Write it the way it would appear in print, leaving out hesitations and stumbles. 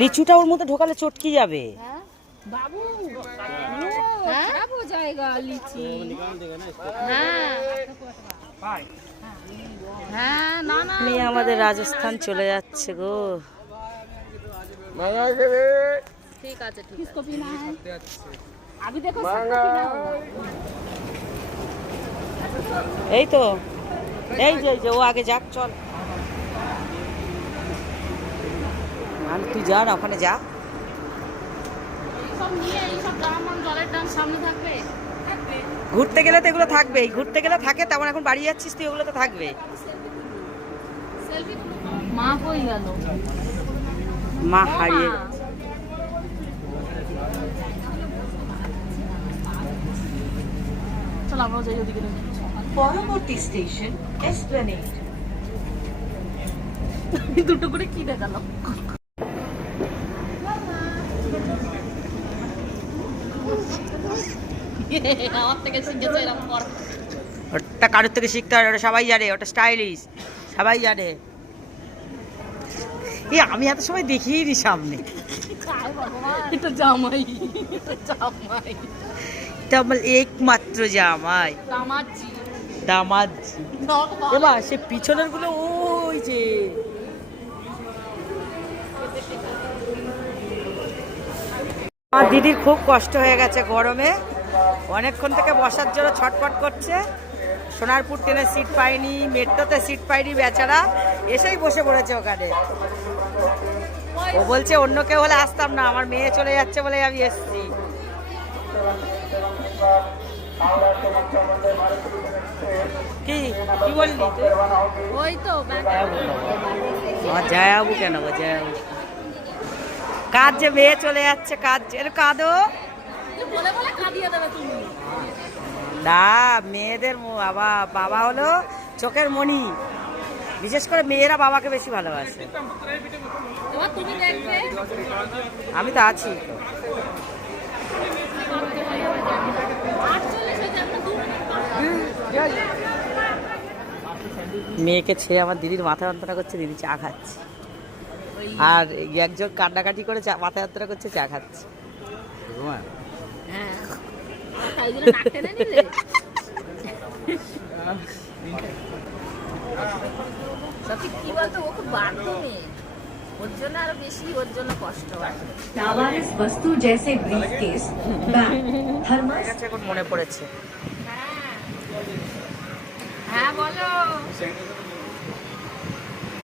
লিচুটা ওর মধ্যে ঢোকালে চটকি যাবে। বাবু খারাপ জায়গা লিচি। হ্যাঁ হ্যাঁ না না মেয়ে আমাদের রাজস্থান চলে যাচ্ছে গো। ঠিক আছে ঠিক আছে। अभी देखो এই তো এই যে ও আগে যাক, চল তুই যা না, ওখানে যা। ঘুরতে গেলে তো এগুলো থাকবেই, ঘুরতে গেলে থাকে, তেমন এখন বাড়ি যাচ্ছিস তুই, ওগুলো তো থাকবে। মা কই গেল? মা হারিয়ে গেছে। চল আমরা যাই ওদিকে। পরবর্তী স্টেশন এসপ্ল্যানেড। দুটো করে কি দেখালো? আমার থেকে শিখেছে এরকম কর। ওটা কারোর থেকে শিখতে হয়, ওটা সবাই জানে, ওটা স্টাইলিশ, সবাই জানে। এই আমি এত সময় দেখিয়ে নি সামনে। এটা জামাই, এটা জামাই, এটা আমার একমাত্র জামাই, দামাজি দামাজি। এবার সে পিছনের গুলো ওই যে আমার দিদির খুব কষ্ট হয়ে গেছে গরমে, অনেকক্ষণ থেকে বসার জন্য ছটফট করছে। সোনারপুর ট্রেনে সিট পাইনি, মেট্রোতে সিট পাইনি, বেচারা এসেই বসে পড়েছে ওখানে। ও বলছে অন্য কেউ হলে আসতাম না, আমার মেয়ে চলে যাচ্ছে বলে আমি এসছি। কি কি বললি ওই তো জয়াবু কেন গো, জয়াবু কাজ যে মেয়ে চলে যাচ্ছে, কাজ কাঁদো বলে বলে কাঁদিয়ে দেবে তুমি। না, মেয়েদের বাবা বাবা হলো চোখের মণি, বিশেষ করে মেয়েরা বাবাকে বেশি ভালোবাসে। এবার তুমি দেখবে, আমি তো আছি তো। মেয়েকে ছেড়ে আমার দিদির মাথা যন্ত্রণা করছে, দিদি চা খাচ্ছে, আর একজন কান্নাকাটি করে মাথা যন্ত্রণা করছে, চা খাচ্ছে। হ্যাঁ তাই বলে নাক টেনে নিলে। সত্যি কি বলতো, ও খুব বাধ্য মেয়ে, ওর জন্য আরো বেশি, ওর জন্য কষ্ট হয়। নাভারিস বস্তু जैसे ব্রিফকেস, ব্যাগ, থার্মাস। এখন মনে পড়েছে। হ্যাঁ বলো।